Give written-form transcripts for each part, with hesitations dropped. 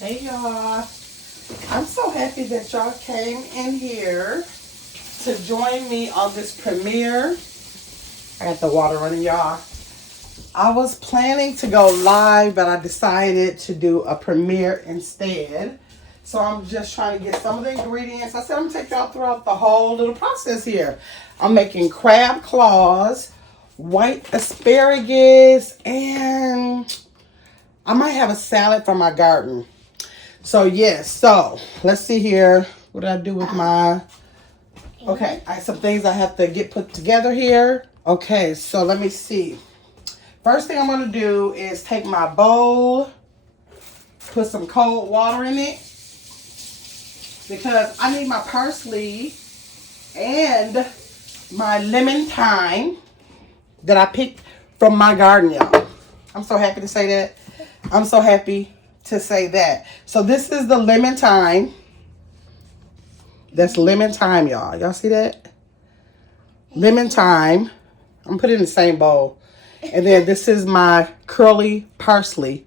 Hey y'all. I'm so happy that y'all came in here to join me on this premiere. I got the water running, y'all. I was planning to go live, but I decided to do a premiere instead. So I'm just trying to get some of the ingredients. I said I'm gonna take y'all throughout the whole little process here. I'm making crab claws, white asparagus, and I might have a salad from my garden. So yes, so let's see here. What did I do with my... Okay, I have some things I have to get put together here. Okay, so let me see. First thing I'm going to do is take my bowl, put some cold water in it, because I need my parsley and my lemon thyme that I picked from my garden, y'all. I'm so happy to say that. I'm so happy to say that. So this is the lemon thyme. That's lemon thyme, y'all. Y'all see that? Lemon thyme. I'm gonna put it in the same bowl. And then this is my curly parsley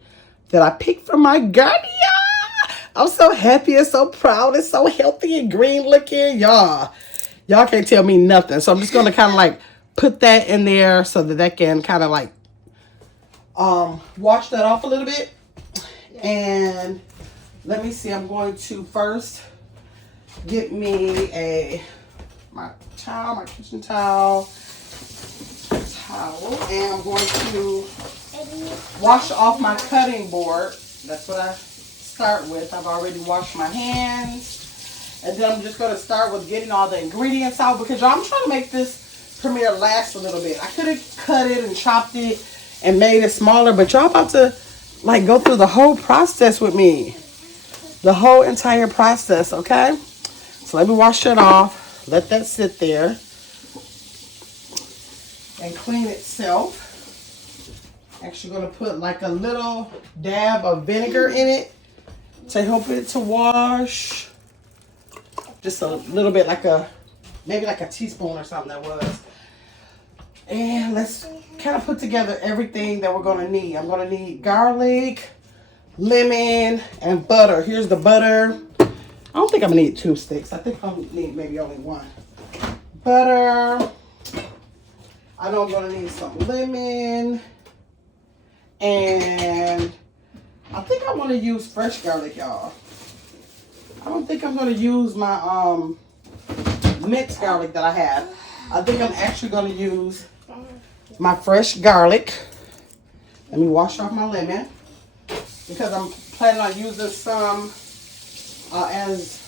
that I picked from my garden, y'all. I'm so happy and so proud. It's so healthy and green looking, y'all. Y'all can't tell me nothing. So I'm just gonna kind of like put that in there so that can kind of like wash that off a little bit. And let me see, I'm going to first get me my kitchen towel, and I'm going to wash off my cutting board. That's what I start with. I've already washed my hands. And then I'm just going to start with getting all the ingredients out, because y'all, I'm trying to make this premiere last a little bit. I could have cut it and chopped it and made it smaller, but y'all about to like go through the whole process with me. The whole entire process, okay? So let me wash it off. Let that sit there and clean itself. Actually going to put like a little dab of vinegar in it to help it to wash. Just a little bit, maybe like a teaspoon or something that was. And let's kind of put together everything that we're going to need. I'm going to need garlic, lemon, and butter. Here's the butter. I don't think I'm going to need 2 sticks. I think I'm going to need maybe only 1. Butter. I know I'm going to need some lemon. And I think I want to use fresh garlic, y'all. I don't think I'm going to use my minced garlic that I have. I think I'm actually going to use my fresh garlic. Let me wash off my lemon, because I'm planning on using some as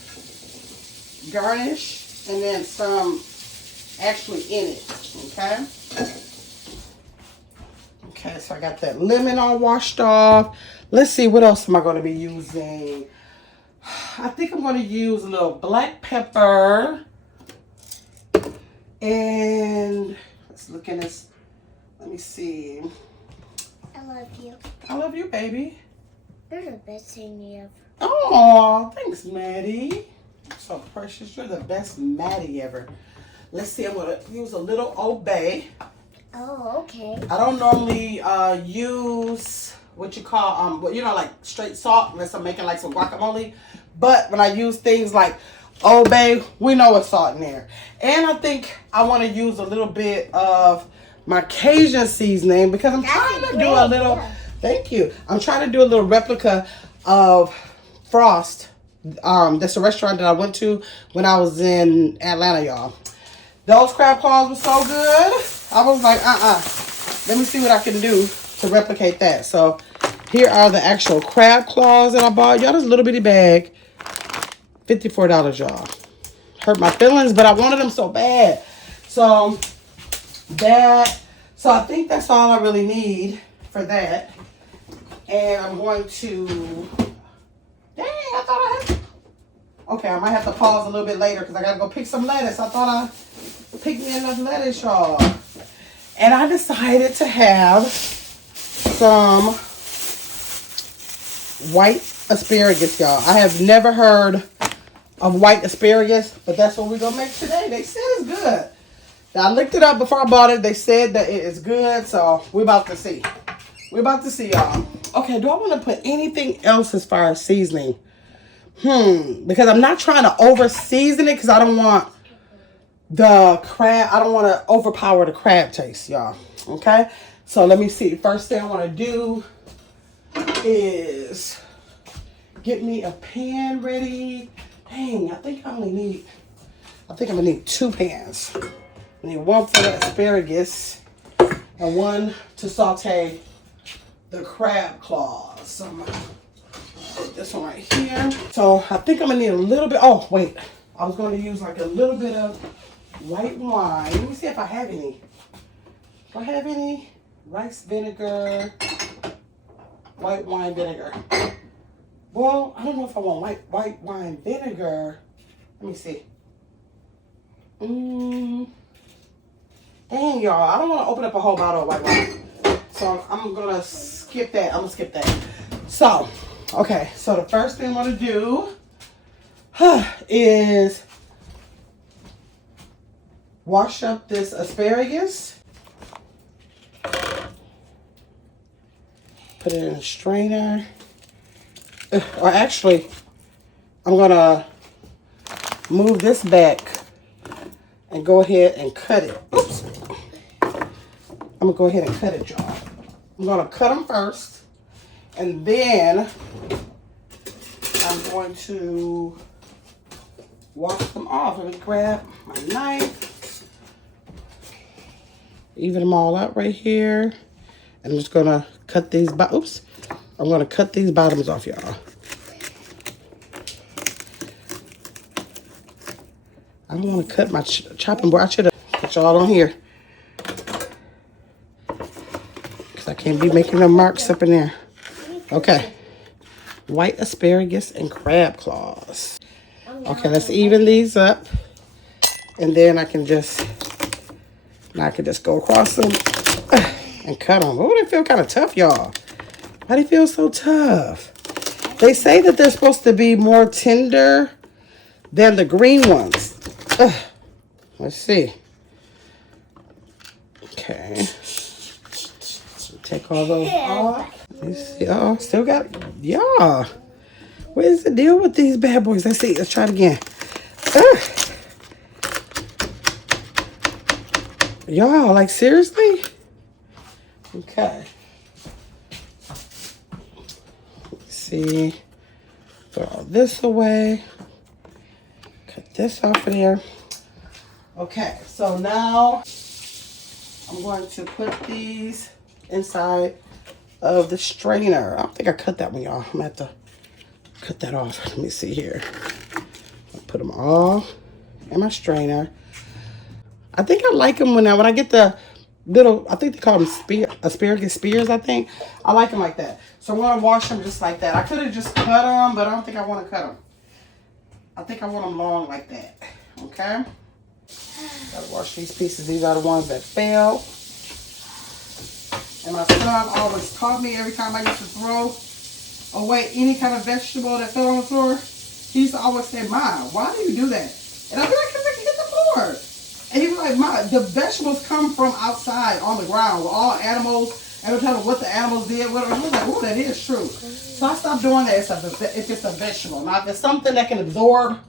garnish, and then some actually in it. Okay. Okay, so I got that lemon all washed off. Let's see, what else am I going to be using? I think I'm going to use a little black pepper. And let's look at this. Let me see. I love you. I love you, baby. You're the best thing ever. Oh, thanks, Maddie. You're so precious. You're the best Maddie ever. Let's see. I'm going to use a little Old Bay. Oh, okay. I don't normally use what you call, like straight salt unless I'm making like some guacamole. But when I use things like Old Bay, we know it's salt in there. And I think I want to use a little bit of my Cajun seasoning, because I'm trying to do a little, thank you. I'm trying to do a little replica of Frost. That's a restaurant that I went to when I was in Atlanta, y'all. Those crab claws were so good. I was like, let me see what I can do to replicate that. So here are the actual crab claws that I bought. Y'all, this little bitty bag. $54, y'all. Hurt my feelings, but I wanted them so bad. So I think that's all I really need for that. And I'm going to, dang, I thought I had, okay, I might have to pause a little bit later because I got to go pick some lettuce. I thought I picked me enough lettuce, y'all. And I decided to have some white asparagus, y'all. I have never heard of white asparagus, but that's what we're going to make today. They said it's good. Now, I looked it up before I bought it. They said that it is good, so we're about to see. We're about to see, y'all. Okay, do I want to put anything else as far as seasoning? Because I'm not trying to over season it because I don't want the crab, I don't want to overpower the crab taste, y'all. Okay, so let me see. First thing I want to do is get me a pan ready. Dang, I think I'm gonna need 2 pans. I need one for the asparagus and one to saute the crab claws. So I'm gonna put this one right here. So I think I'm gonna need a little bit. Oh wait, I was gonna use like a little bit of white wine. Let me see if I have any. Do I have any? Rice vinegar, white wine vinegar. Well, I don't know if I want white wine vinegar. Let me see. Dang, y'all. I don't want to open up a whole bottle of white wine. So I'm going to skip that. I'm going to skip that. So, okay. So the first thing I'm going to do is wash up this asparagus. Put it in a strainer. Or actually, I'm going to move this back and go ahead and cut it. Oops. I'm going to go ahead and cut it, y'all. I'm going to cut them first. And then I'm going to wash them off. Let me grab my knife. Even them all out right here. And I'm just going to cut these, oops. I'm going to cut these bottoms off, y'all. I don't want to cut my chopping board. I should have put y'all on here. Because I can't be making no marks up in there. Okay. White asparagus and crab claws. Okay, let's even these up. And then I can just go across them and cut them. Oh, they feel kind of tough, y'all. Why do they feel so tough? They say that they're supposed to be more tender than the green ones. Let's see. Okay. Take all those off. Let's see. Oh, still got, yeah. What is the deal with these bad boys? Let's see. Let's try it again. Y'all, like seriously? Okay. Let's see. Throw all this away. Cut this off of there. Okay, so now I'm going to put these inside of the strainer. I don't think I cut that one, y'all. I'm gonna have to cut that off. Let me see here. I'll put them all in my strainer. I think I like them when I get the little, I think they call them asparagus spears, I think. I like them like that. So I'm going to wash them just like that. I could have just cut them, but I don't think I want to cut them. I think I want them long like that. Okay? Gotta wash these pieces. These are the ones that fell. And my son always taught me every time I used to throw away any kind of vegetable that fell on the floor, he used to always say, "Mom, why do you do that?" And I'd be like, "Because I can hit the floor." And he was like, "Mom, the vegetables come from outside on the ground with all animals." And we're telling him what the animals did, whatever. I was like, "Oh, that is true." So I stopped doing that if it's a vegetable. Now, if it's something that can absorb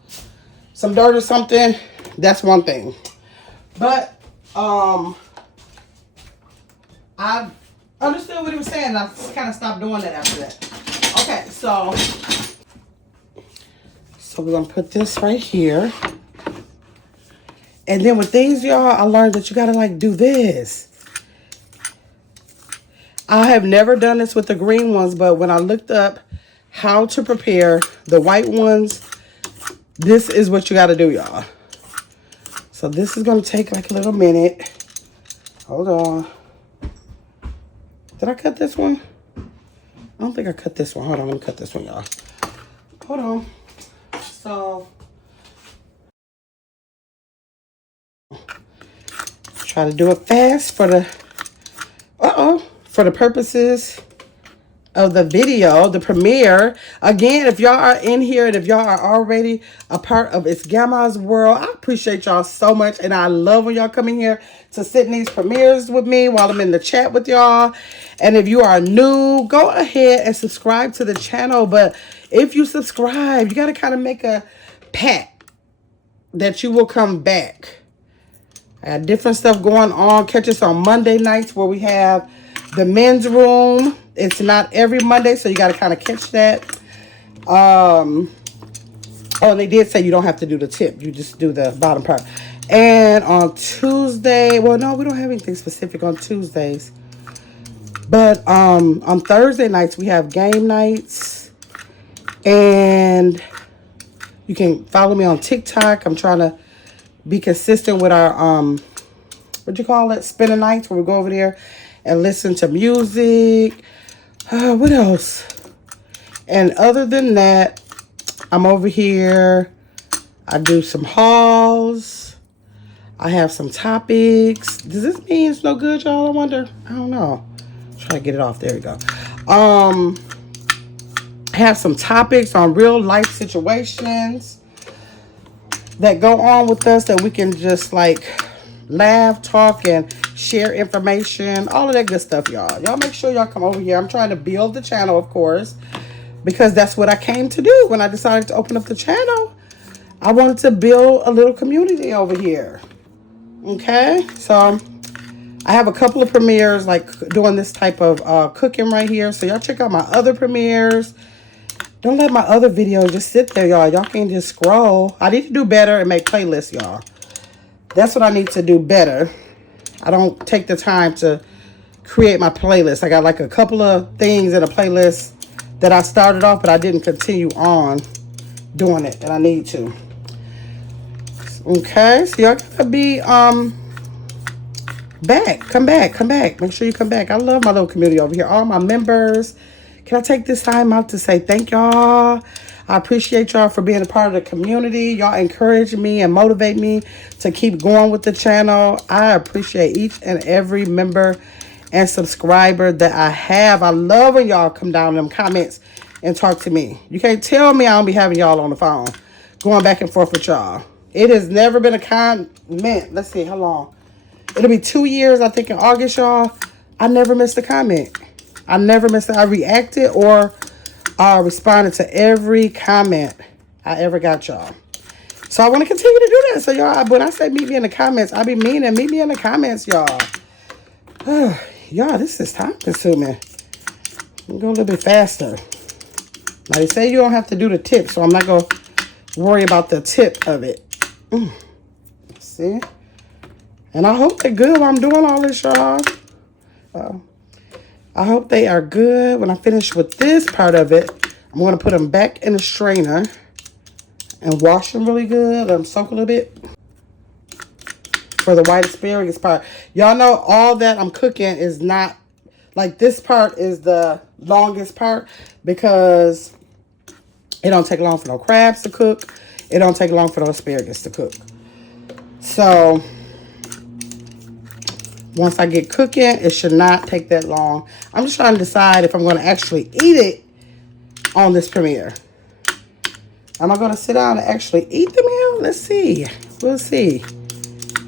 some dirt or something, that's one thing. But I understood what he was saying. I kind of stopped doing that after that. Okay, so we're gonna put this right here. And then with these, y'all, I learned that you gotta like do this. I have never done this with the green ones, but when I looked up how to prepare the white ones, this is what you gotta do, y'all. So this is gonna take like a little minute. Hold on. Did I cut this one? I don't think I cut this one. Hold on, let me cut this one, y'all. Hold on. So, try to do it fast for the, for the purposes of the video, the premiere. Again, if y'all are in here and if y'all are already a part of It's Gamma's world, I appreciate y'all so much. And I love when y'all come in here to sit in these premieres with me while I'm in the chat with y'all. And if you are new, go ahead and subscribe to the channel. But if you subscribe, you got to kind of make a pact that you will come back. I got different stuff going on. Catch us on Monday nights where we have the men's room. It's not every Monday, so you got to kind of catch that. Oh, and they did say you don't have to do the tip. You just do the bottom part. And on Tuesday, well, no, we don't have anything specific on Tuesdays. But on Thursday nights, we have game nights. And you can follow me on TikTok. I'm trying to be consistent with our, what you call it? Spinning nights, where we go over there and listen to music. What else? And other than that, I'm over here. I do some hauls. I have some topics. Does this mean it's no good, y'all? I wonder. I don't know. Try to get it off. There we go. I have some topics on real life situations that go on with us that we can just like laugh, talk, and share information, all of that good stuff, y'all. Y'all make sure y'all come over here. I'm trying to build the channel, of course, because that's what I came to do when I decided to open up the channel. I wanted to build a little community over here. Okay, so I have a couple of premieres like doing this type of cooking right here. So y'all check out my other premieres. Don't let my other videos just sit there, y'all. Y'all can just scroll. I need to do better and make playlists, y'all. That's what I need to do better. I don't take the time to create my playlist. I got like a couple of things in a playlist that I started off, but I didn't continue on doing it, and I need to. Okay, so y'all gotta be back. Come back. Make sure you come back. I love my little community over here. All my members. Can I take this time out to say thank y'all? I appreciate y'all for being a part of the community. Y'all encourage me and motivate me to keep going with the channel. I appreciate each and every member and subscriber that I have. I love when y'all come down in them comments and talk to me. You can't tell me I don't be having y'all on the phone, going back and forth with y'all. It has never been a comment. Let's see, how long? It'll be 2 years, I think, in August, y'all. I never missed a comment. I never missed it. I reacted or responded to every comment I ever got, y'all. So I want to continue to do that. So y'all, when I say meet me in the comments, I be meaning meet me in the comments, y'all. Y'all, this is time consuming. I'm going a little bit faster. Now they say you don't have to do the tip, so I'm not going to worry about the tip of it. See? And I hope they're good while I'm doing all this, y'all. I hope they are good. When I finish with this part of it, I'm going to put them back in the strainer and wash them really good. Let them soak a little bit for the white asparagus part. Y'all know all that I'm cooking is not, like this part is the longest part because it don't take long for no crabs to cook. It don't take long for no asparagus to cook. So once I get cooking, it should not take that long. I'm just trying to decide if I'm going to actually eat it on this premiere. Am I going to sit down and actually eat the meal? Let's see. We'll see.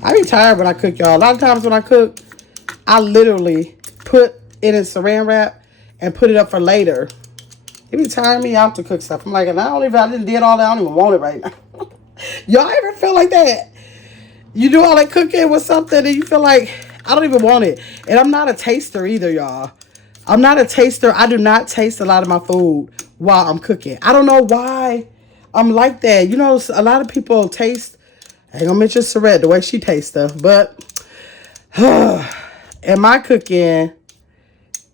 I be tired when I cook, y'all. A lot of times when I cook, I literally put it in saran wrap and put it up for later. It be tiring me out to cook stuff. I'm like, I didn't did all that. I don't even want it right now. Y'all ever feel like that? You do all that cooking with something and you feel like, I don't even want it. And I'm not a taster either, y'all. I'm not a taster. I do not taste a lot of my food while I'm cooking. I don't know why I'm like that. You know, a lot of people taste. I ain't gonna mention Sarette, the way she tastes stuff. But in my cooking,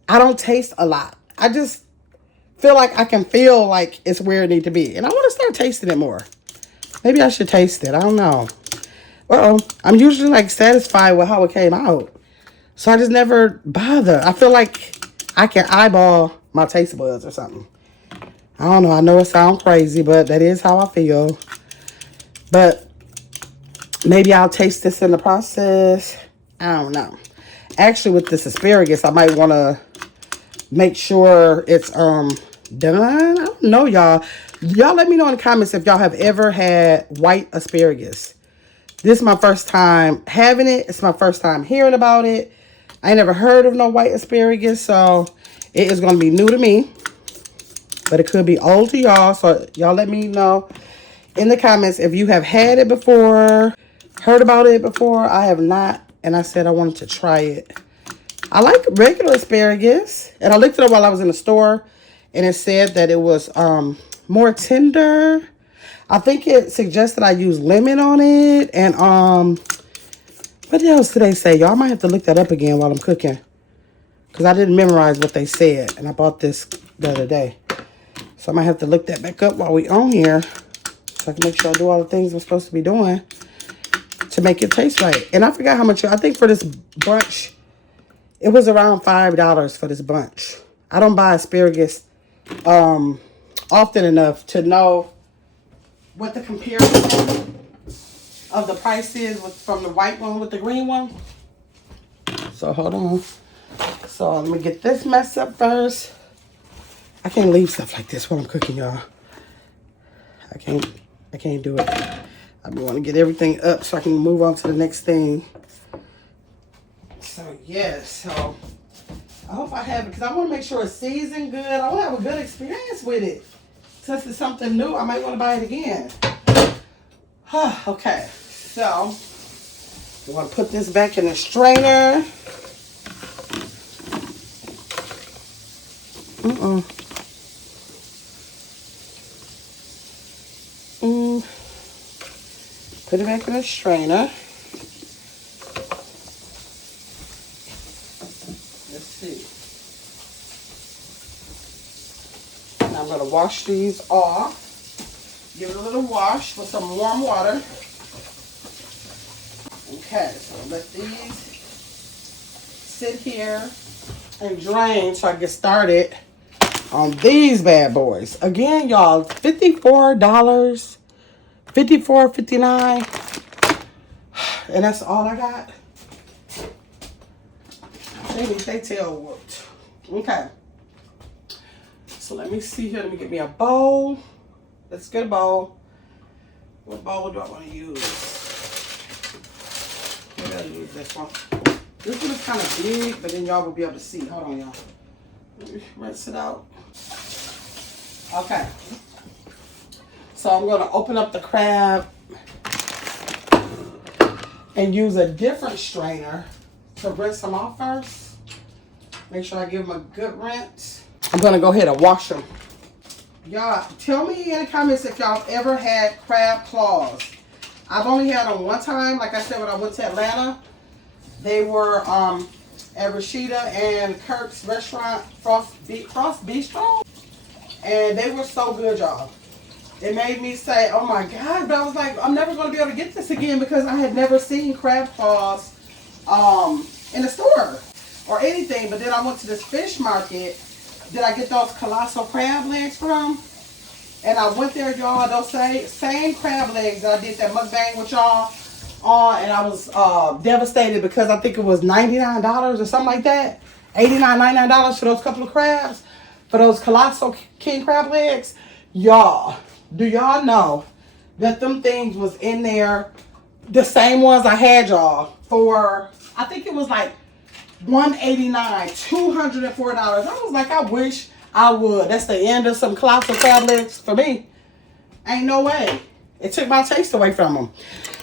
I don't taste a lot. I just feel like I can feel like it's where it needs to be. And I want to start tasting it more. Maybe I should taste it. I don't know. Well, I'm usually like satisfied with how it came out. So I just never bother. I feel like I can eyeball my taste buds or something. I don't know. I know it sounds crazy, but that is how I feel. But maybe I'll taste this in the process. I don't know. Actually, with this asparagus, I might want to make sure it's done. I don't know, y'all. Y'all let me know in the comments if y'all have ever had white asparagus. This is my first time having it. It's my first time hearing about it. I ain't never heard of no white asparagus, so it is going to be new to me. But it could be old to y'all, so y'all let me know in the comments if you have had it before, heard about it before. I have not, and I said I wanted to try it. I like regular asparagus, and I looked it up while I was in the store, and it said that it was more tender. I think it suggested I use lemon on it, and what else did they say? Y'all might have to look that up again while I'm cooking, because I didn't memorize what they said, and I bought this the other day. So I might have to look that back up while we on here, so I can make sure I do all the things I'm supposed to be doing to make it taste right. And I forgot how much, I think for this bunch, it was around $5 for this bunch. I don't buy asparagus often enough to know what the comparison of the price is from the white one with the green one. So hold on. So let me get this mess up first. I can't leave stuff like this while I'm cooking, y'all. I can't do it. I want to get everything up so I can move on to the next thing. So yes, so I hope I have it because I want to make sure it's seasoned good. I want to have a good experience with it. Since it's something new, I might want to buy it again. Okay, so we want to put this back in the strainer. Put it back in the strainer. Let's see. Now I'm going to wash these off. Give it a little wash with some warm water. Okay, so let these sit here and drain so I can get started on these bad boys. Again, y'all, $54, $54, $59, and that's all I got. They tail whooped. Okay. So let me see here. Let me get me a bowl. Let's get a bowl. What bowl do I want to use? Maybe I'll use this one. This one is kind of big, but then y'all will be able to see. Hold on, y'all. Let me rinse it out. Okay. So I'm going to open up the crab and use a different strainer to rinse them off first. Make sure I give them a good rinse. I'm going to go ahead and wash them. Y'all, tell me in the comments if y'all ever had crab claws. I've only had them one time. Like I said, when I went to Atlanta, they were at Rashida and Kirk's restaurant, Frost Bistro. And they were so good, y'all. It made me say, oh my God. But I was like, I'm never going to be able to get this again because I had never seen crab claws in the store or anything. But then I went to this fish market. Did I get those colossal crab legs from? And I went there, y'all, those same crab legs that I did that mukbang with y'all on. And I was devastated because I think it was $99 or something like that. $89, $99 for those couple of crabs. For those colossal king crab legs. Y'all, do y'all know that them things was in there, the same ones I had, y'all, for, I think it was like $189, $204. I was like, I wish I would. That's the end of some colossal crab legs for me. Ain't no way. It took my taste away from them.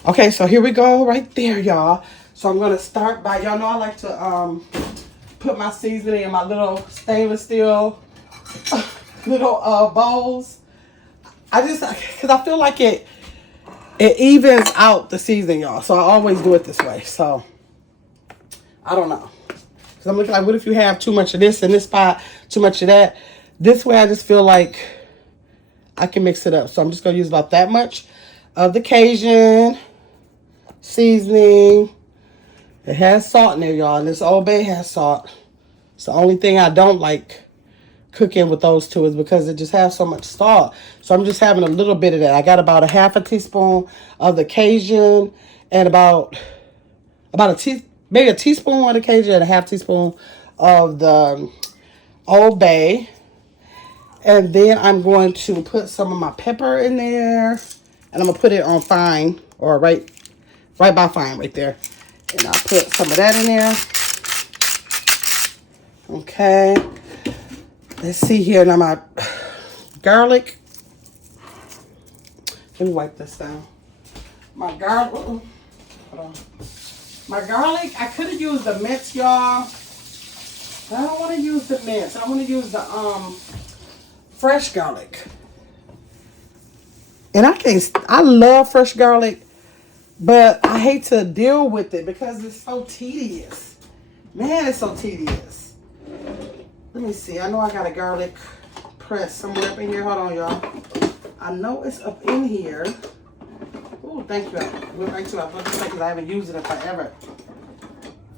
Okay, so here we go right there, y'all. So I'm going to start by, y'all know I like to put my seasoning in my little stainless steel little bowls. Because I feel like it evens out the seasoning, y'all. So I always do it this way. So I don't know. Because I'm looking like, what if you have too much of this in this spot, too much of that? This way I just feel like I can mix it up. So I'm just going to use about that much of the Cajun seasoning. It has salt in there, y'all. And this Old Bay has salt. It's the only thing I don't like cooking with those two is because it just has so much salt. So I'm just having a little bit of that. I got about a half a teaspoon of the Cajun and maybe a teaspoon of the Cajun and a half teaspoon of the Old Bay. And then I'm going to put some of my pepper in there. And I'm going to put it on fine. Or right by fine right there. And I'll put some of that in there. Okay. Let's see here. Now my garlic. Let me wipe this down. My garlic. Hold on. My garlic. I could have used the mince, y'all. I don't want to use the mince. I want to use the fresh garlic. And I love fresh garlic, but I hate to deal with it because it's so tedious. Man, it's so tedious. Let me see. I know I got a garlic press somewhere up in here. Hold on, y'all. I know it's up in here. Oh, thank you. We'll right to it. Because I haven't used it in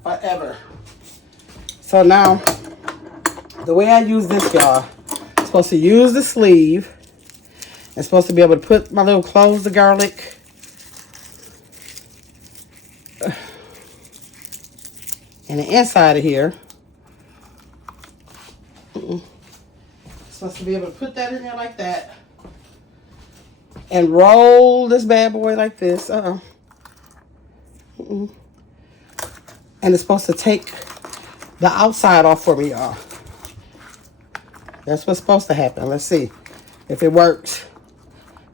forever. So now, the way I use this, y'all, I'm supposed to use the sleeve. I'm supposed to be able to put my little cloves of garlic in the inside of here. Supposed to be able to put that in there like that. And roll this bad boy like this. And it's supposed to take the outside off for me, y'all. That's what's supposed to happen. Let's see if it works.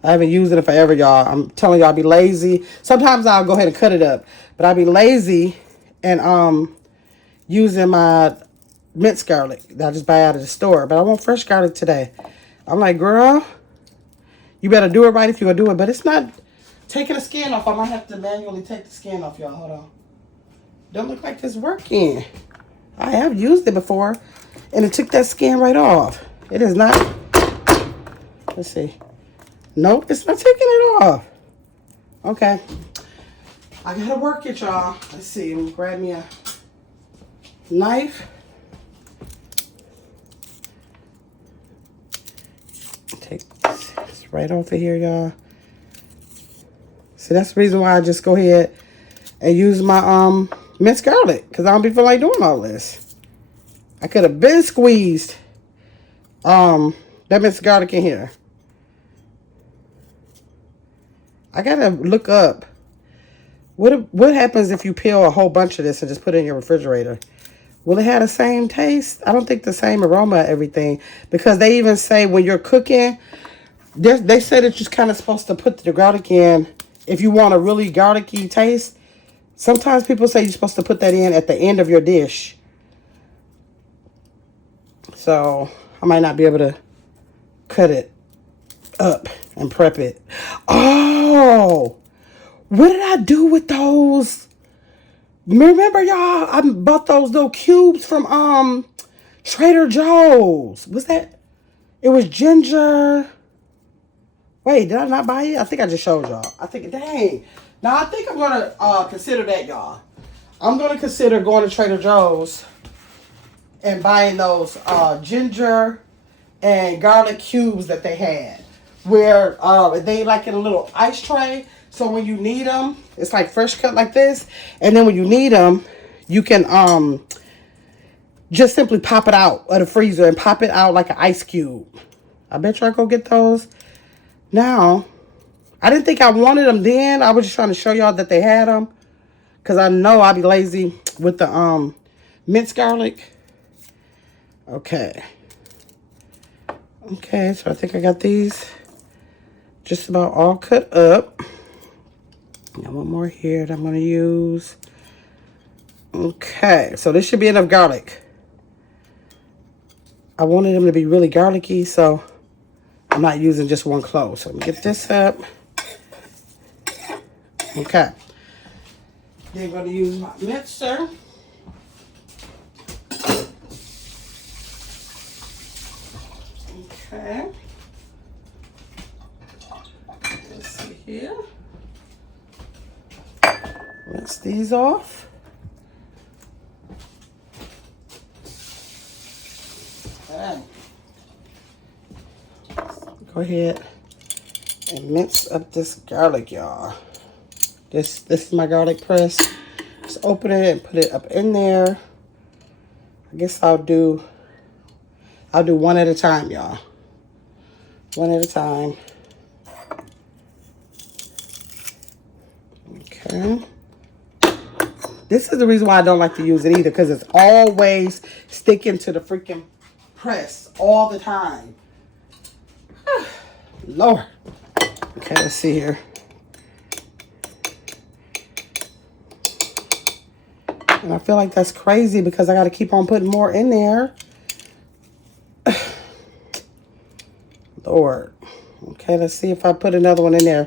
I haven't used it in forever, y'all. I'm telling y'all, I'll be lazy. Sometimes I'll go ahead and cut it up. But I'll be lazy and using my minced garlic that I just buy out of the store. But I want fresh garlic today. I'm like, girl, you better do it right if you're going to do it. But it's not taking the skin off. I might have to manually take the skin off, y'all. Hold on. Don't look like it's working. I have used it before, and it took that skin right off. It is not. Let's see. Nope, it's not taking it off. Okay. I gotta work it, y'all. Let's see. Let me grab me a knife. Take this right off of here, y'all. See, that's the reason why I just go ahead and use my minced garlic, because I don't be feeling like doing all this. I could have been squeezed that minced garlic in here. I gotta look up what happens if you peel a whole bunch of this and just put it in your refrigerator. Will it have the same taste? I don't think the same aroma, everything, because they even say when you're cooking, they say that you're kind of supposed to put the garlic in if you want a really garlicky taste. Sometimes people say you're supposed to put that in at the end of your dish. So I might not be able to cut it up and prep it. Oh, what did I do with those? Remember, y'all, I bought those little cubes from Trader Joe's. Was that? It was ginger. Wait, did I not buy it? I think I just showed y'all. I think, dang. Now, I think I'm going to consider that, y'all. I'm going to consider going to Trader Joe's and buying those ginger and garlic cubes that they had. Where they like in a little ice tray. So when you need them, it's like fresh cut like this. And then when you need them, you can just simply pop it out of the freezer and pop it out like an ice cube. I bet you I go get those now. I didn't think I wanted them then. I was just trying to show y'all that they had them. Because I know I'll be lazy with the minced garlic. Okay. Okay, so I think I got these just about all cut up. Got one more here that I'm going to use. Okay, so this should be enough garlic. I wanted them to be really garlicky, so I'm not using just one clove. So let me get this up. Okay. Then I'm going to use my mixer. Okay. Let's see here. Rinse these off. Okay. Go ahead and mince up this garlic, y'all. This is my garlic press. Just open it and put it up in there. I guess I'll do I'll do one at a time, y'all. One at a time. Okay. This is the reason why I don't like to use it either, because it's always sticking to the freaking press all the time. Lord. Okay, let's see here. And I feel like that's crazy because I got to keep on putting more in there. Lord. Okay, let's see if I put another one in there,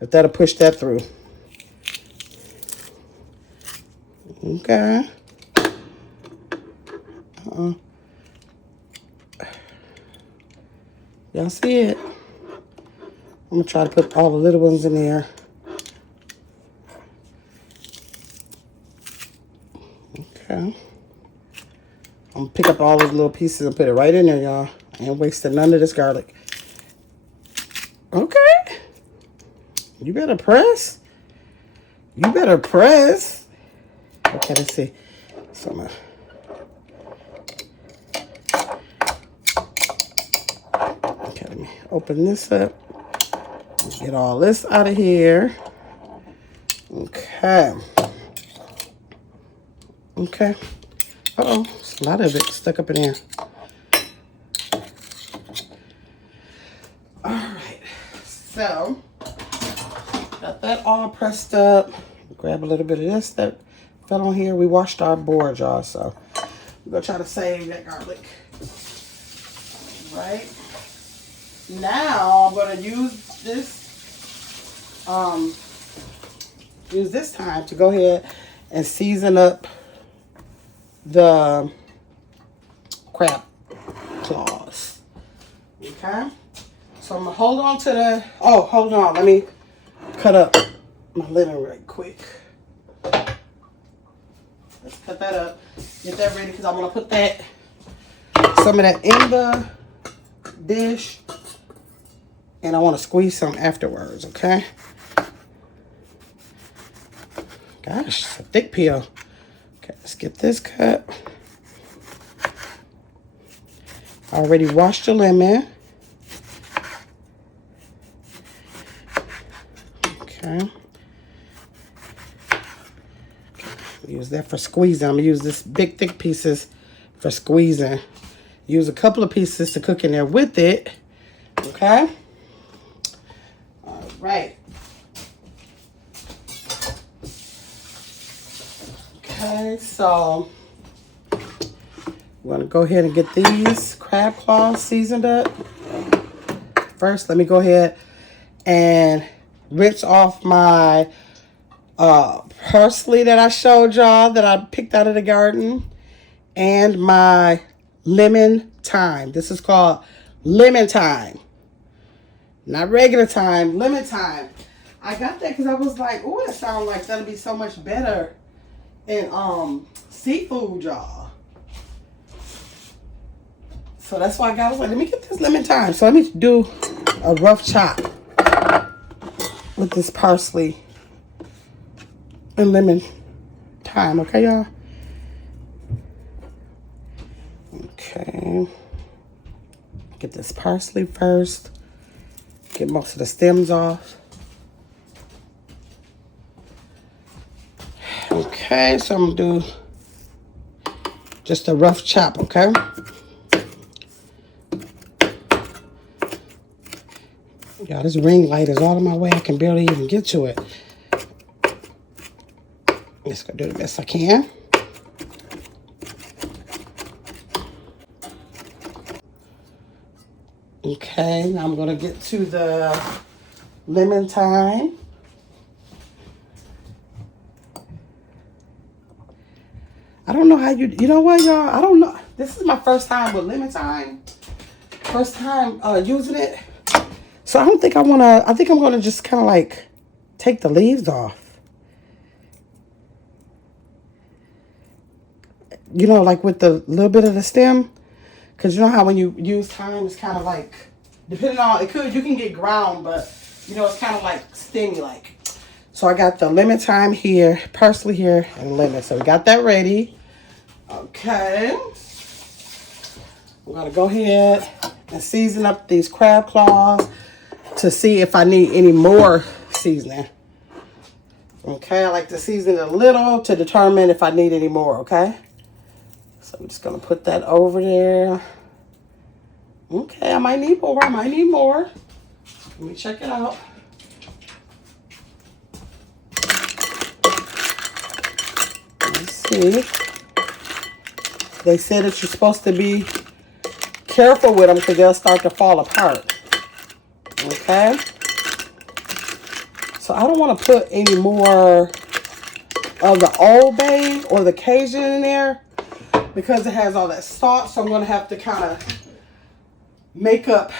if that'll push that through. Okay. Y'all see it? I'm going to try to put all the little ones in there. Okay. I'm going to pick up all those little pieces and put it right in there, y'all. I ain't wasting none of this garlic. Okay. You better press. You better press. Okay, let's see. So I'm gonna... Okay, let me open this up. Get all this out of here. Okay. Okay. Uh-oh. There's a lot of it stuck up in there. Alright. So, got that all pressed up. Grab a little bit of this that fell on here. We washed our board, y'all, so we're going to try to save that garlic. Right. Now, I'm going to use this time to go ahead and season up the crab claws. Okay? So I'm going to hold on to the... Oh, hold on. Let me cut up my lemon right quick. Let's cut that up. Get that ready because I'm going to put that, some of that in the dish. And I want to squeeze some afterwards, okay? Gosh, it's a thick peel. Okay, let's get this cut. I already washed the lemon. Okay. Use that for squeezing. I'm going to use this big, thick pieces for squeezing. Use a couple of pieces to cook in there with it. Okay? All right. Okay, so we're going to go ahead and get these crab claws seasoned up. First, let me go ahead and rinse off my parsley that I showed y'all that I picked out of the garden, and my lemon thyme. This is called lemon thyme, not regular thyme, lemon thyme. I got that because I was like, oh, it sounds like that'll be so much better in seafood, y'all. So that's why I was like, let me get this lemon thyme. So let me do a rough chop with this parsley and lemon thyme, okay, y'all? Okay. Get this parsley first. Get most of the stems off. Okay, so I'm gonna do just a rough chop, okay? Y'all, this ring light is all in my way. I can barely even get to it. Just gonna do the best I can. Okay, now I'm gonna get to the lemon thyme. I don't know how you know what, y'all? I don't know. This is my first time with lemon thyme. First time using it. So I don't think I think I'm gonna just kind of like take the leaves off. You know, like with the little bit of the stem. Because you know how when you use thyme, it's kind of like, depending on, you can get ground, but, you know, it's kind of like stemmy like. So I got the lemon thyme here, parsley here, and lemon. So we got that ready. Okay. I'm gonna go ahead and season up these crab claws to see if I need any more seasoning. Okay, I like to season it a little to determine if I need any more, okay? So I'm just gonna put that over there. Okay, I might need more, Let me check it out. Let's see. They said that you're supposed to be careful with them because they'll start to fall apart. Okay? So I don't want to put any more of the Old Bay or the Cajun in there because it has all that salt. So I'm going to have to kind of make up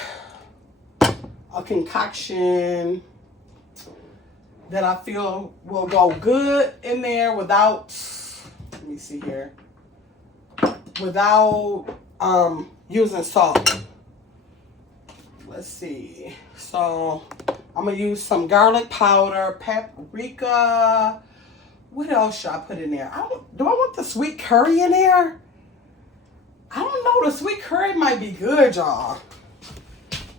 a concoction that I feel will go good in there without, let me see here, without using salt. Let's see. So I'm gonna use some garlic powder, paprika. What else should I put in there? Do I want the sweet curry in there? I don't know. The sweet curry might be good, y'all.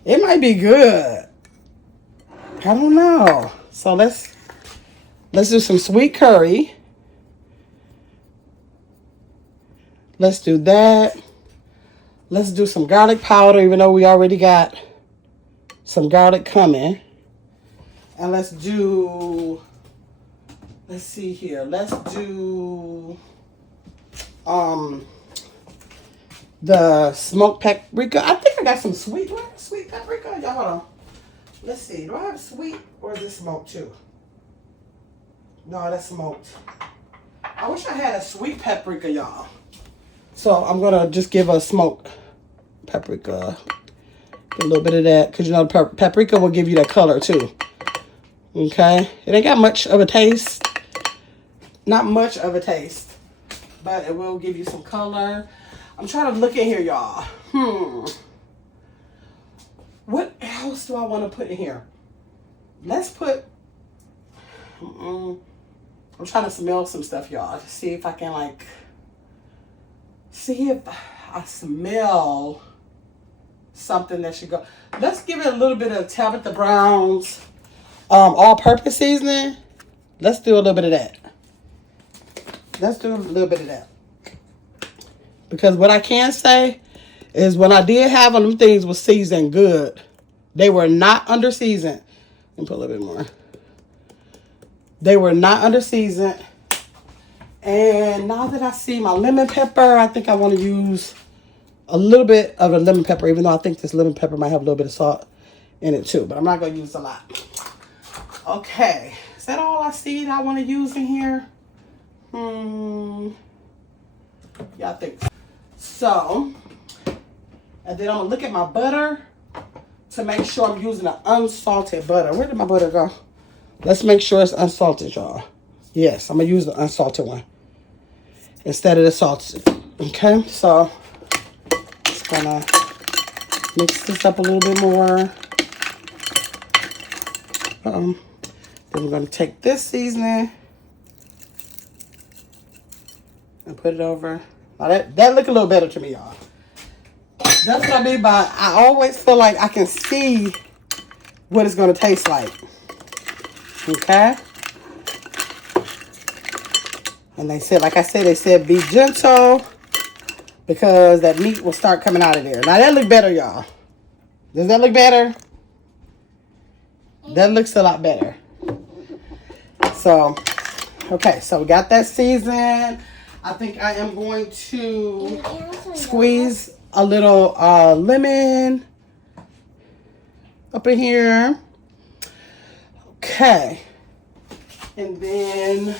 It might be good. I don't know. So let's do some sweet curry. Let's do that. Let's do some garlic powder, even though we already got some garlic coming. And let's do, let's see here. Let's do the smoked paprika. I think I got some sweet paprika. Y'all hold on. Let's see. Do I have sweet or is this smoked too? No, that's smoked. I wish I had a sweet paprika, y'all. So I'm going to just give a smoked paprika. Get a little bit of that. Because you know paprika will give you that color too. Okay. It ain't got much of a taste. Not much of a taste. But it will give you some color. I'm trying to look in here, y'all. What else do I want to put in here? Let's put... I'm trying to smell some stuff, y'all. See if I can, like... See if I smell something that should go. Let's give it a little bit of Tabitha Brown's all-purpose seasoning. Let's do a little bit of that. Let's do a little bit of that. Because what I can say is when I did have them things was seasoned good. They were not under seasoned. Let me put a little bit more. They were not under seasoned. And now that I see my lemon pepper, I think I want to use a little bit of the lemon pepper, even though I think this lemon pepper might have a little bit of salt in it too. But I'm not going to use a lot. Okay. Is that all I see that I want to use in here? Yeah, I think so. So, and then I'm going to look at my butter to make sure I'm using an unsalted butter. Where did my butter go? Let's make sure it's unsalted, y'all. Yes, I'm going to use the unsalted one instead of the salted. Okay, so just going to mix this up a little bit more. Then we're going to take this seasoning and put it over. Now that look a little better to me, y'all. That's what I mean by I always feel like I can see what it's going to taste like. Okay? And they said, like I said, they said be gentle because that meat will start coming out of there. Now that look better, y'all. Does that look better? That looks a lot better. So, okay, so we got that seasoned. I think I am going to squeeze a little lemon up in here. Okay. And then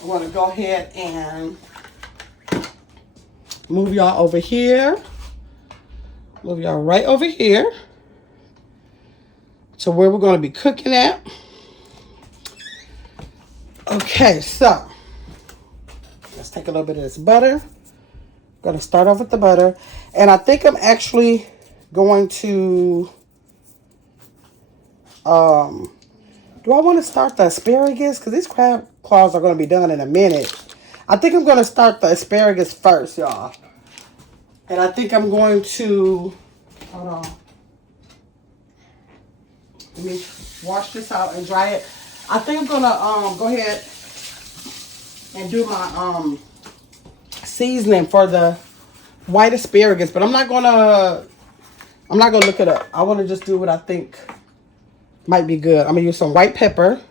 I want to go ahead and move y'all over here. Move y'all right over here to where we're going to be cooking at. Okay, so let's take a little bit of this butter. Going to start off with the butter. And I think I'm actually going to, do I want to start the asparagus? Because these crab claws are going to be done in a minute. I think I'm going to start the asparagus first, y'all. And I think I'm going to, hold on. Let me wash this out and dry it. I think I'm gonna go ahead and do my seasoning for the white asparagus, but I'm not gonna look it up. I want to just do what I think might be good. I'm gonna use some white pepper.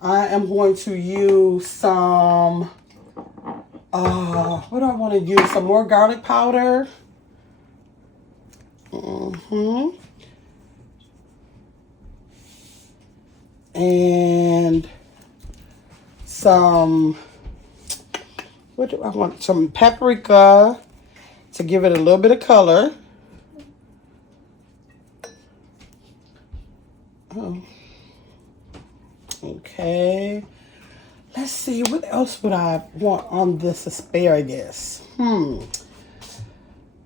I am going to use some what do I want to use? Some more garlic powder. And some, what do I want? Some paprika to give it a little bit of color. Oh. Okay. Let's see, what else would I want on this asparagus?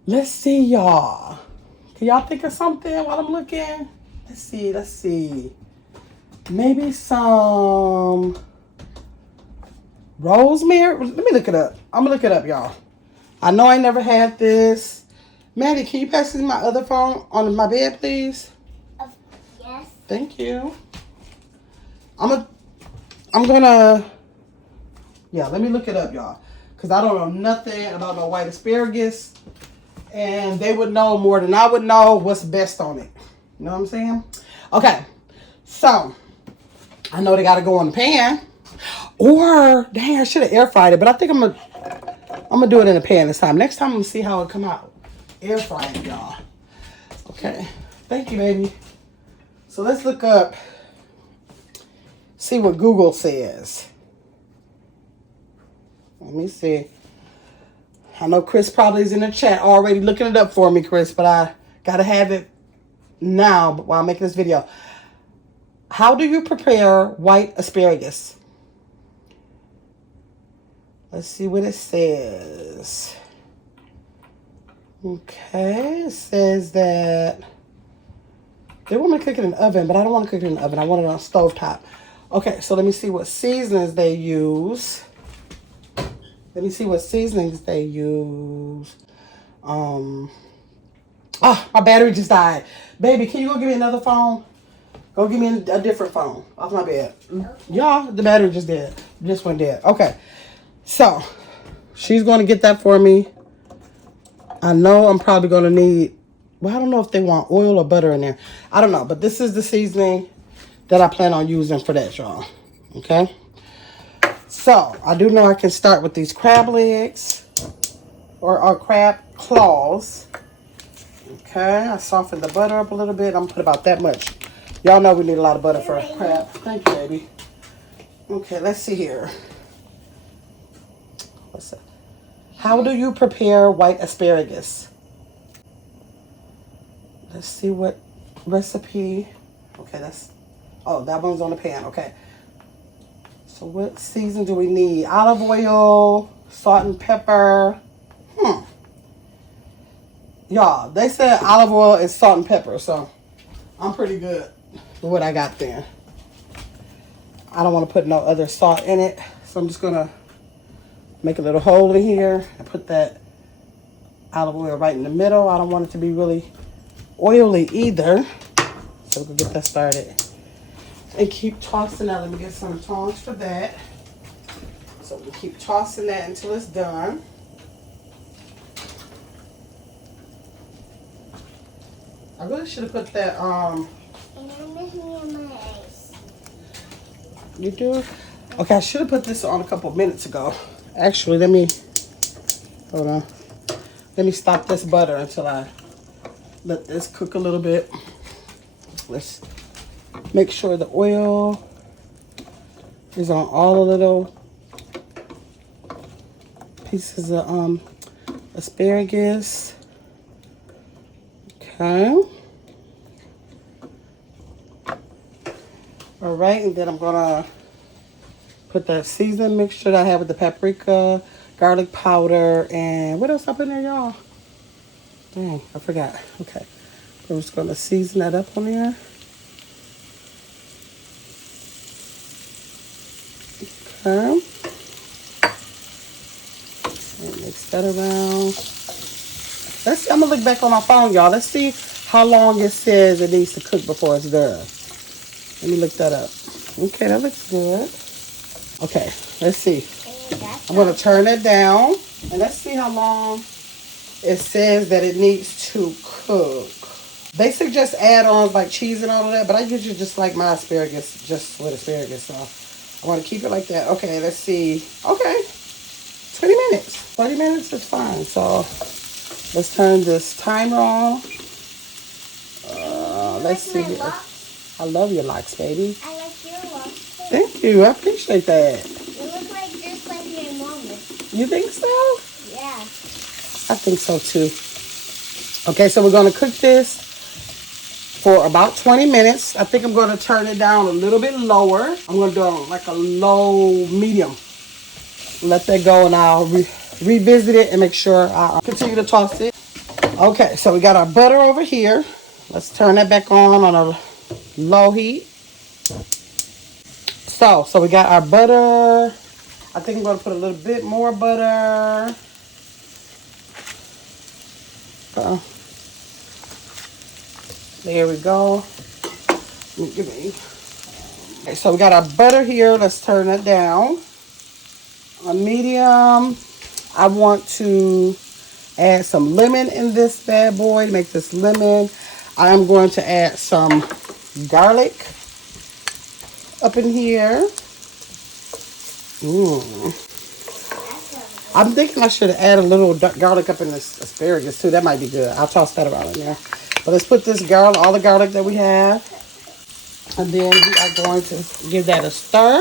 Let's see, y'all. Can y'all think of something while I'm looking? Let's see. Maybe some rosemary. Let me look it up. I'm gonna look it up, y'all. I know I never had this. Maddie, can you pass me my other phone on my bed, please? Yes. Thank you. I'm gonna, yeah, let me look it up, y'all. Because I don't know nothing about no white asparagus. And they would know more than I would know what's best on it. You know what I'm saying? Okay. So, I know they got to go on the pan. Or, dang, I should have air fried it. But I think I'm gonna do it in the pan this time. Next time, I'm going to see how it come out. Air fry it, y'all. Okay. Thank you, baby. So, let's look up. See what Google says. Let me see. I know Chris probably is in the chat already looking it up for me, Chris. But I got to have it now while I'm making this video. How do you prepare white asparagus? Let's see what it says. Okay, it says that they want me to cook it in the oven, but I don't want to cook it in the oven. I want it on stovetop. Okay, so let me see what seasonings they use. My battery just died. Baby, can you go give me another phone? Go give me a different phone off my bed. Okay. Y'all, the battery just went dead. Okay. So, she's going to get that for me. I know I'm probably going to need, well, I don't know if they want oil or butter in there. I don't know. But this is the seasoning that I plan on using for that, y'all. Okay. So, I do know I can start with these crab legs or crab claws. Okay. I softened the butter up a little bit. I'm going to put about that much. Y'all know we need a lot of butter for crab. Thank you, baby. Okay, let's see here. What's that? How do you prepare white asparagus? Let's see what recipe. Okay, that one's on the pan. Okay. So what season do we need? Olive oil, salt and pepper. Y'all, they said olive oil and salt and pepper, so I'm pretty good with what I got there. I don't want to put no other salt in it, so I'm just going to make a little hole in here and put that olive oil right in the middle. I don't want it to be really oily either. So we'll get that started. And keep tossing that. Let me get some tongs for that. So we keep tossing that until it's done. I really should have put that, And I'm missing my eyes. You do? Okay, I should have put this on a couple minutes ago. Actually, hold on. Let me stop this butter until I let this cook a little bit. Let's make sure the oil is on all the little pieces of asparagus. Okay. All right, and then I'm gonna put that seasoning mixture that I have with the paprika, garlic powder, and what else up in there, y'all? Dang, I forgot. Okay, I'm just gonna season that up on there. Okay. that around. Let's see. I'm gonna look back on my phone, y'all. Let's see how long it says it needs to cook before it's done. Let me look that up. Okay, that looks good. Okay, let's see. I'm gonna turn it down and let's see how long it says that it needs to cook. They suggest add-ons like cheese and all of that, but I usually just like my asparagus just with asparagus, so I want to keep it like that. Okay, let's see. Okay, 20 minutes. 30 minutes is fine. So let's turn this timer on. Let's see. I love your locks, baby. I like your locks too. Thank you. I appreciate that. You look like just like your mom. You think so? Yeah. I think so too. Okay, so we're going to cook this for about 20 minutes. I think I'm going to turn it down a little bit lower. I'm going to do like a low medium. Let that go and I'll revisit it and make sure I continue to toss it. Okay, so we got our butter over here. Let's turn that back on a low heat. So we got our butter. I think I'm going to put a little bit more butter. There we go. Okay, so we got our butter here. Let's turn it down. A medium. I want to add some lemon in this bad boy to make this lemon. I am going to add some garlic up in here. I'm thinking I should add a little garlic up in this asparagus too. That might be good. I'll toss that around in there. But let's put this garlic, all the garlic that we have. And then we are going to give that a stir.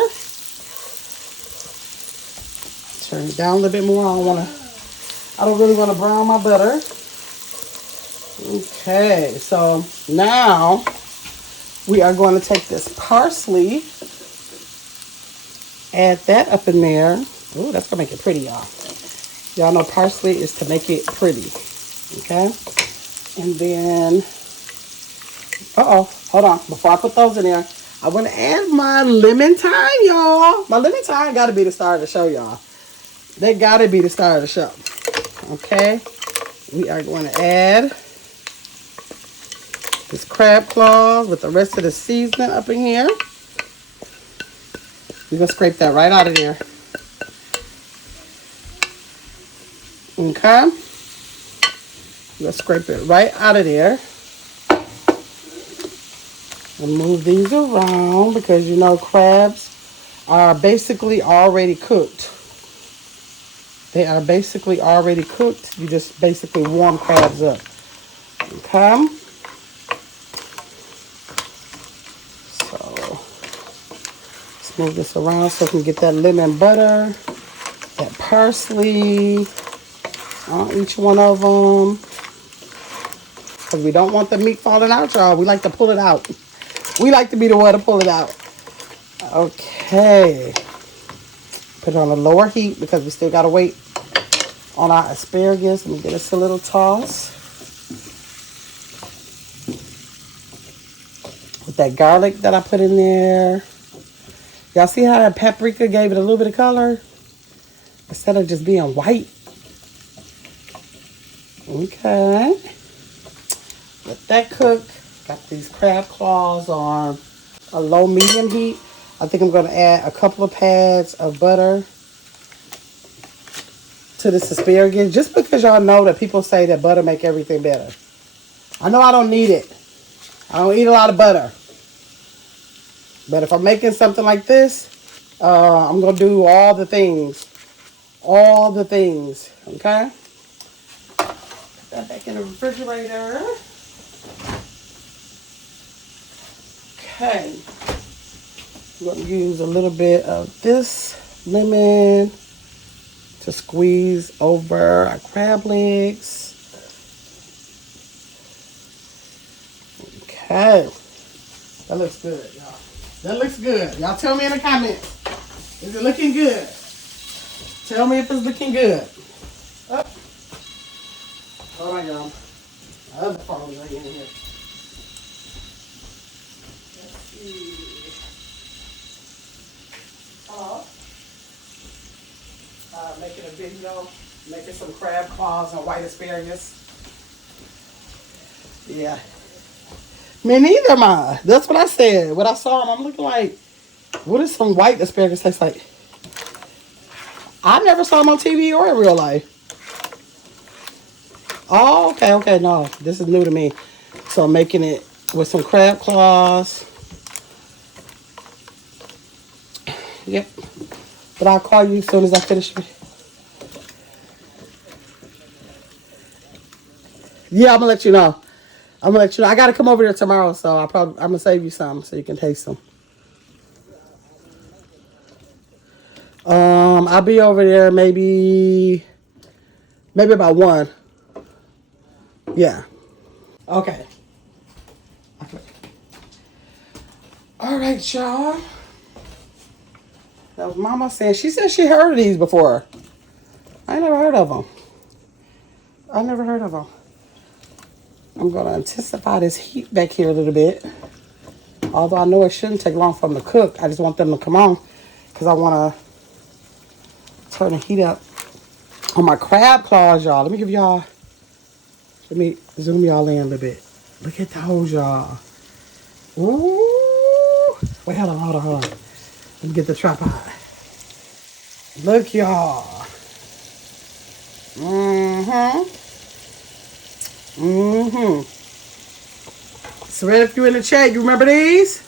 Turn it down a little bit more. I don't really want to brown my butter. Okay, so now we are going to take this parsley, add that up in there. Ooh, that's gonna make it pretty, y'all. Y'all know parsley is to make it pretty. Okay? And then, hold on. Before I put those in there, I want to add my lemon thyme, y'all. My lemon thyme got to be the star of the show, y'all. They got to be the star of the show. Okay? We are going to add this crab claw with the rest of the seasoning up in here. We're going to scrape that right out of there. Okay? Let's scrape it right out of there. And move these around because you know crabs are basically already cooked. They are basically already cooked. You just basically warm crabs up. Okay? So, let's move this around so we can get that lemon butter, that parsley on each one of them. Because we don't want the meat falling out, y'all. We like to pull it out. We like to be the one to pull it out. Okay. Put it on a lower heat because we still got to wait on our asparagus. Let me give this a little toss. With that garlic that I put in there. Y'all see how that paprika gave it a little bit of color? Instead of just being white. Okay. Let that cook. Got these crab claws on a low medium heat. I think I'm going to add a couple of pads of butter to this asparagus. Just because y'all know that people say that butter make everything better. I know I don't need it. I don't eat a lot of butter. But if I'm making something like this, I'm going to do all the things. All the things. Okay? Put that back in the refrigerator. Okay, I'm going to use a little bit of this lemon to squeeze over our crab legs. Okay, that looks good, y'all. That looks good. Y'all tell me in the comments. Is it looking good? Tell me if it's looking good. Oh. Hold on, y'all. My other phone right in here. Making a video Making some crab claws and white asparagus. Yeah. Me neither, ma. That's what I said. When I saw them, I'm looking like, what does some white asparagus taste like? I never saw them on TV or in real life. Oh, okay, okay. No, this is new to me. So I'm making it with some crab claws. Yep. But I'll call you as soon as I finish it. Yeah, I'm gonna let you know. I'm gonna let you know. I gotta come over there tomorrow, so I'm gonna save you some so you can taste them. I'll be over there maybe about 1. Yeah. Okay. Okay. All right, y'all. That was Mama saying. She said she heard of these before. I never heard of them. I never heard of them. I'm gonna intensify this heat back here a little bit. Although I know it shouldn't take long for them to cook. I just want them to come on because I want to turn the heat up on my crab claws, y'all. Let me zoom y'all in a little bit. Look at those, y'all. Ooh. Wait, hold on. Let me get the tripod. Look, y'all. So, if you in the chat, you remember these?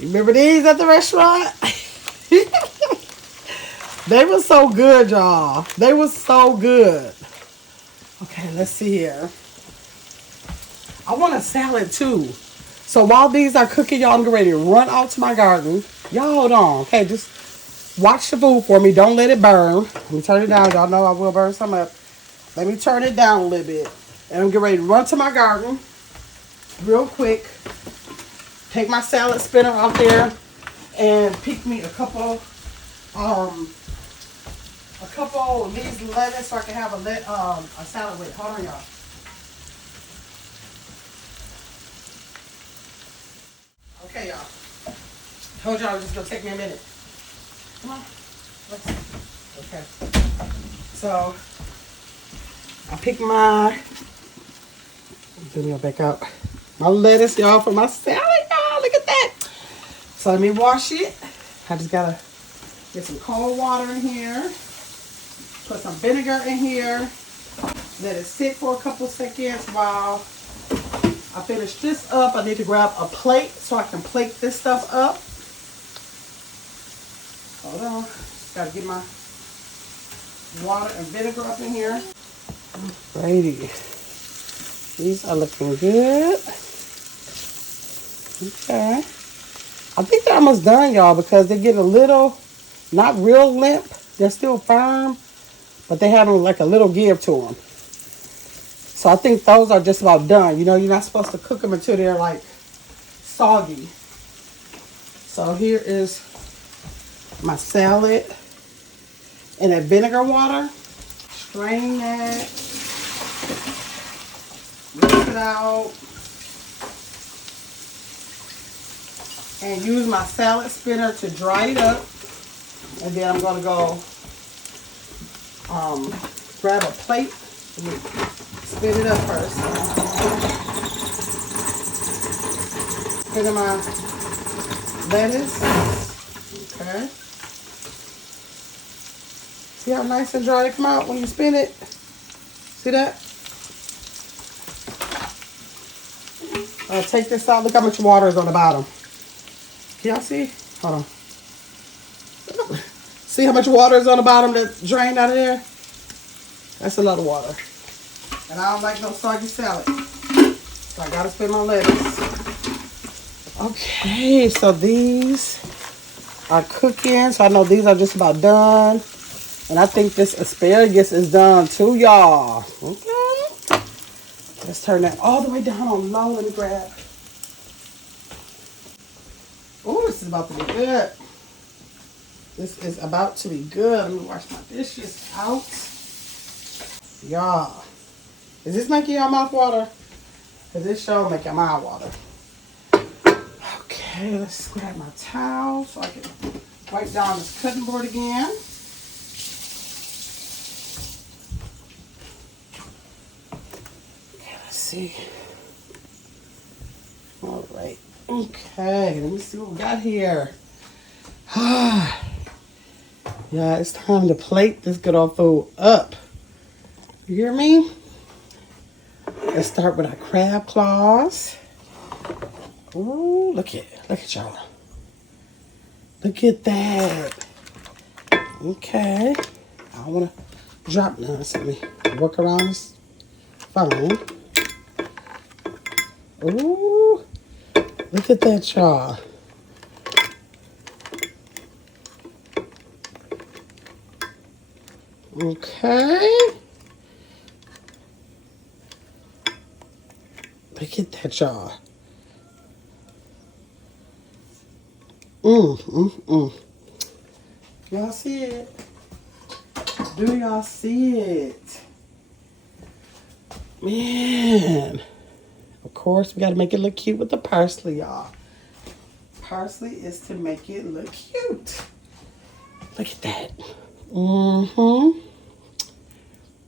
You remember these at the restaurant? They were so good, y'all. They were so good. Okay, let's see here. I want a salad too. So while these are cooking, y'all, I'm getting ready to run out to my garden. Y'all hold on. Okay, just watch the food for me. Don't let it burn. Let me turn it down. Y'all know I will burn some up. Let me turn it down a little bit. And I'm getting ready to run to my garden real quick. Take my salad spinner out there and pick me a couple of these lettuce so I can have a salad with. Hold on, y'all. Okay, y'all. Told y'all it was just gonna take me a minute. Come on. Okay. So I picked my. Let me back out. My lettuce, y'all, for my salad, y'all. Look at that. So let me wash it. I just gotta get some cold water in here. Put some vinegar in here. Let it sit for a couple seconds while I finish this up. I need to grab a plate so I can plate this stuff up. Hold on. Gotta get my water and vinegar up in here. Alrighty. These are looking good. Okay. I think they're almost done, y'all, because they get a little, not real limp. They're still firm, but they have like a little give to them. So I think those are just about done. You know, you're not supposed to cook them until they're like soggy. So here is my salad in that vinegar water. Strain that. Rinse it out. And use my salad spinner to dry it up. And then I'm going to go grab a plate. Spin it up first. Spin in my lettuce. Okay. See how nice and dry it come out when you spin it? See that? Take this out. Look how much water is on the bottom. Can y'all see? Hold on. See how much water is on the bottom that's drained out of there? That's a lot of water. And I don't like no soggy salad. So I gotta spin my lettuce. Okay, so these are cooking. So I know these are just about done. And I think this asparagus is done too, y'all. Okay. Let's turn that all the way down on low. Let me grab. Oh, this is about to be good. This is about to be good. Let me wash my dishes out. Y'all. Is this making your mouth water? Because this show make your mouth water. Okay, let's grab my towel so I can wipe down this cutting board again. see. All right. Okay, let me see what we got here. Yeah, it's time to plate this good old food up. You hear me? Let's start with our crab claws. Ooh, look at y'all. Look at that. Okay. I don't want to drop none, so let me work around this phone. Ooh, look at that, y'all. Okay. Look at that, y'all. Y'all see it? Do y'all see it? Man. Of course, we got to make it look cute with the parsley, y'all. Parsley is to make it look cute. Look at that.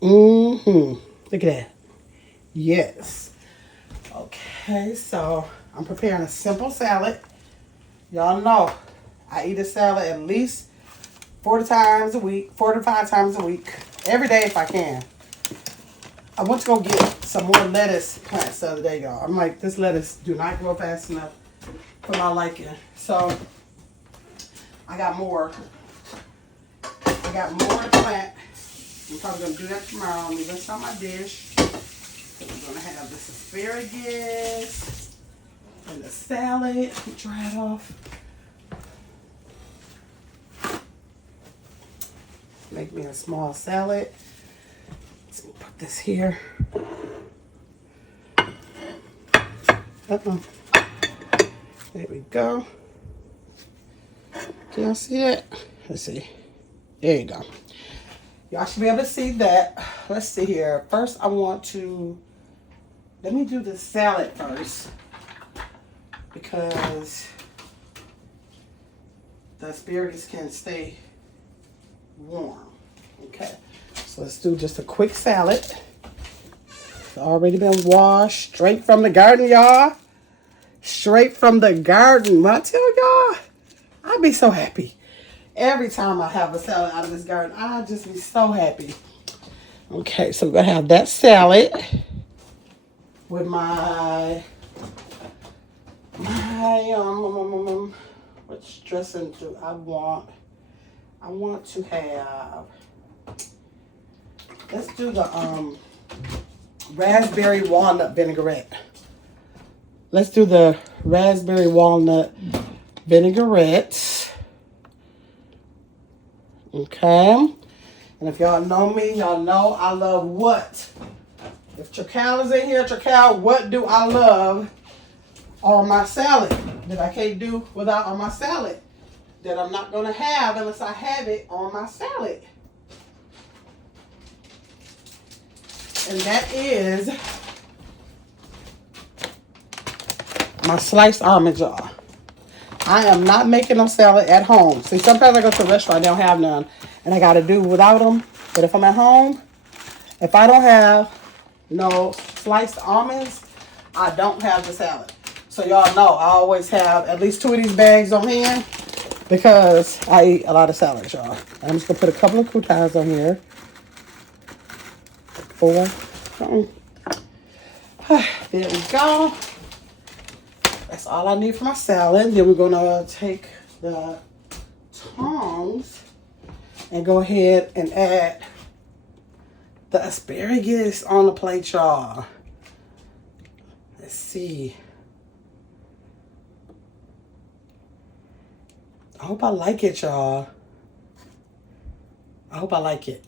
Look at that. Yes. Okay, so I'm preparing a simple salad. Y'all know I eat a salad at least 4 to 5 times a week. Every day if I can. I went to go get some more lettuce plants the other day, y'all. I'm like, this lettuce do not grow fast enough for my liking. So I got more. I got more to plant. I'm probably going to do that tomorrow. I'm going to rinse out my dish. I'm going to have this asparagus and the salad. Dry it off. Make me a small salad. Let's put this here. There we go. Can y'all see that? Let's see. There you go. Y'all should be able to see that. Let's see here. First, I want to... Let me do the salad first. Because the asparagus can stay warm. Okay. So let's do just a quick salad. It's already been washed. Straight from the garden, y'all. Straight from the garden. When I tell y'all, I'll be so happy. Every time I have a salad out of this garden, I'll just be so happy. Okay, so we're going to have that salad with my which dressing do I want? I want to have, let's do the raspberry walnut vinaigrette. Let's do the raspberry walnut vinaigrette. Okay. And if y'all know me, y'all know I love what? If Chacal is in here, Chacal, what do I love on my salad that I can't do without on my salad? That I'm not going to have unless I have it on my salad. And that is my sliced almond jar. I am not making no salad at home. See, sometimes I go to a restaurant, they don't have none, and I got to do without them. But if I'm at home, if I don't have no sliced almonds, I don't have the salad. So y'all know I always have at least 2 of these bags on hand because I eat a lot of salad, y'all. I'm just going to put a couple of croutons on here. 4. There we go. That's all I need for my salad. Then we're going to take the tongs and go ahead and add the asparagus on the plate, y'all. Let's see. I hope I like it, y'all. I hope I like it.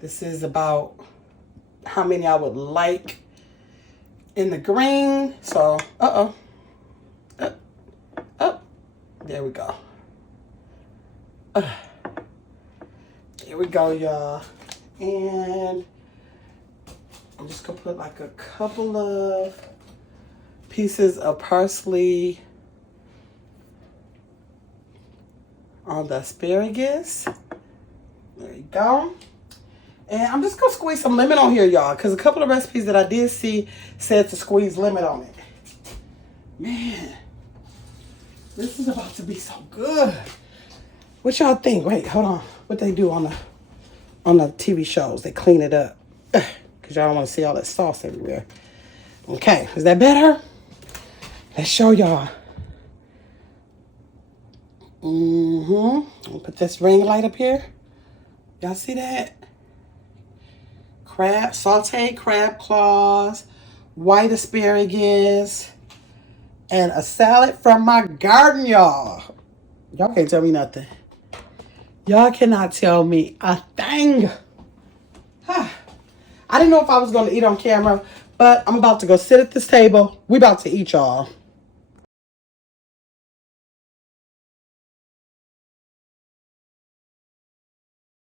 This is about how many I would like in the green. So, there we go. There we go, y'all. And I'm just gonna put like a couple of pieces of parsley on the asparagus. There you go. And I'm just going to squeeze some lemon on here, y'all. Because a couple of recipes that I did see said to squeeze lemon on it. Man. This is about to be so good. What y'all think? Wait, hold on. What they do on the TV shows? They clean it up. Because y'all don't want to see all that sauce everywhere. Okay, is that better? Let's show y'all. I'll put this ring light up here. Y'all see that? Sauteed crab claws, white asparagus, and a salad from my garden, y'all. Y'all can't tell me nothing. Y'all cannot tell me a thing. I didn't know if I was going to eat on camera, but I'm about to go sit at this table. We about to eat, y'all.